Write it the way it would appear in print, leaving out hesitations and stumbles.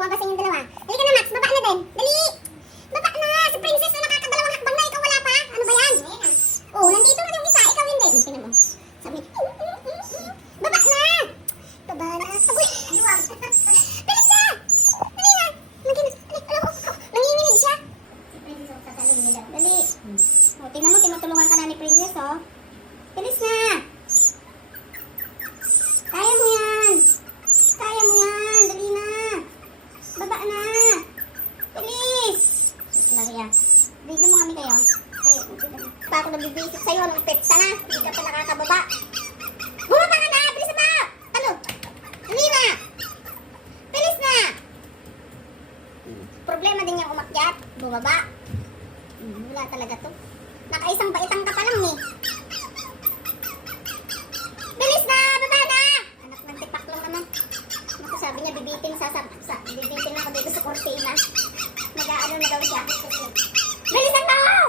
bumaba sa inyong dalawa. Dali ka na, Max. Baba na din. Dali! Baba na! Si Princess na nakakadalawang hakbang na. Ikaw wala pa. Ano ba yan? Oh, nandito na yung isa. Ikaw hindi. Tingnan mo. Sabi, baba na! Baba na. Sabi, bilis na! Dali na! Nanginginig siya. Si Princess ang tatalo nila. Dali. Oh, tingnan mo, tinutulungan ka na ni Princess, oh. Bilis na! Kaya mo yan! Kaya mo yan! Dali na! Baba na! Bilis! Maria, video mo kami kayo. Pa ako nabibisip sa'yo ng petsa na. Hindi ka pa nakakababa. Bumaba ka na! Bilis na ba? Ano? Dali na! Bilis na! Problema din yung umakyat. Bumaba. Wala talaga to. Nakaisang baitang ka pa lang eh. Bilis na! Baba na! Anak ng tipak lang naman. Naku, sabi niya bibitin bibitin ako dito sa kortina. Mag-aano na daw siya. Bilisan mo!